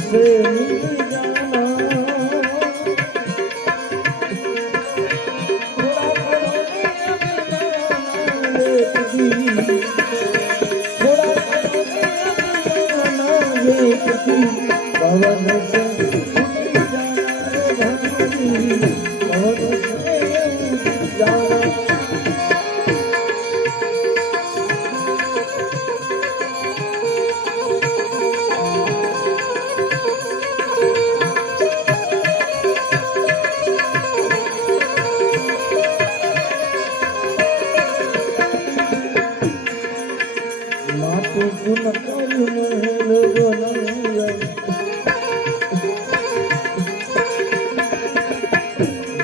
से मिल માતું ગુણ કરીને બનાવી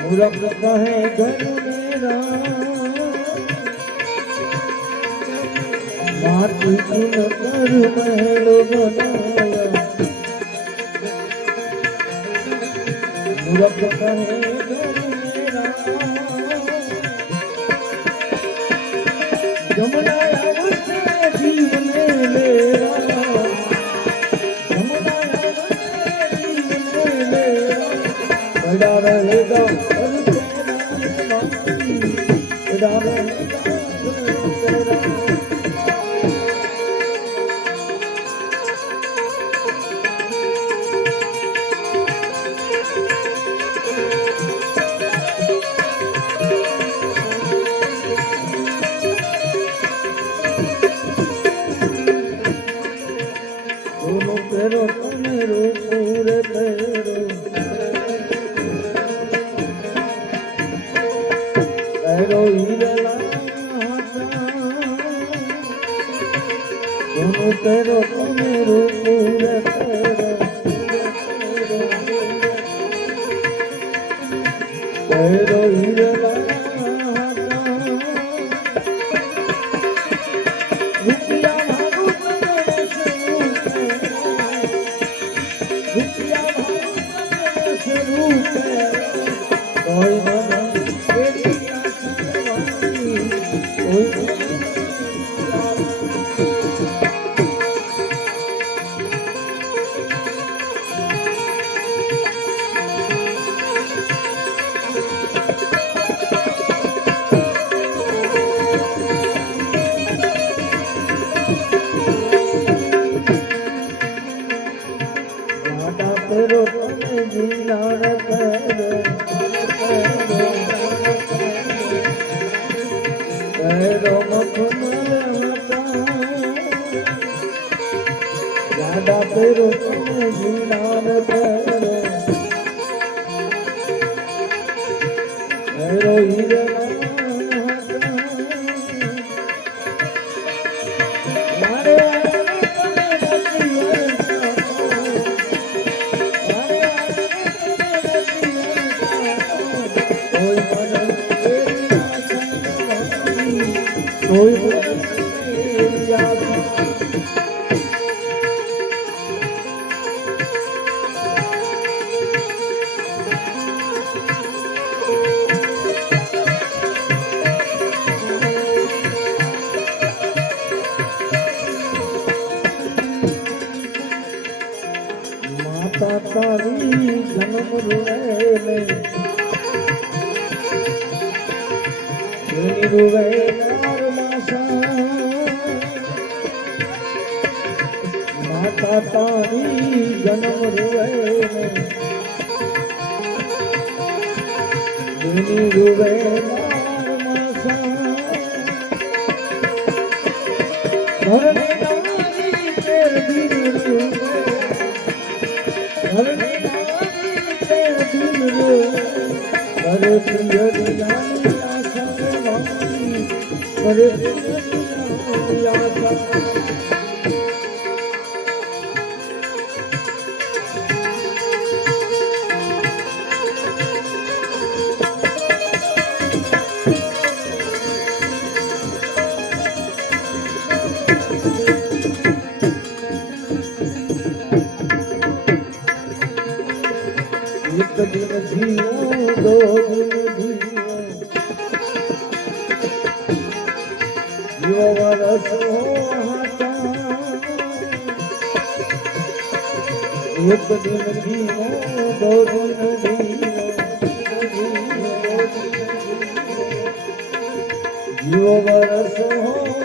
મૂરખ કહે ધન માતું ગુણ કર મહેલ જમના তেরো পনেরো পুরে তেরো তেরো ইরেলা তেরো পনেরো পুরে তেরো তেরো ইরেলা તેરો તુને જીનાન પર માતા તારી જન્મ રૂવે ધૂની રૂવે ધરણી ધરણી પ્રિય વરસો એક દિન જીવો બહુ દિન જીવો વરસો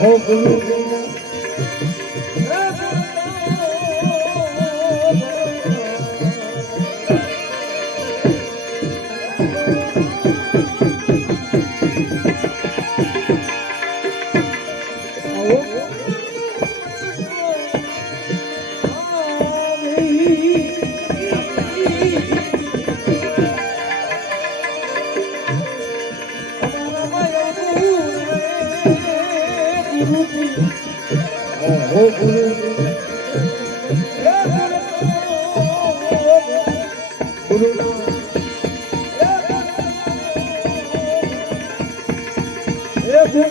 Oh, oh, oh. ગુરુજી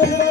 ઓ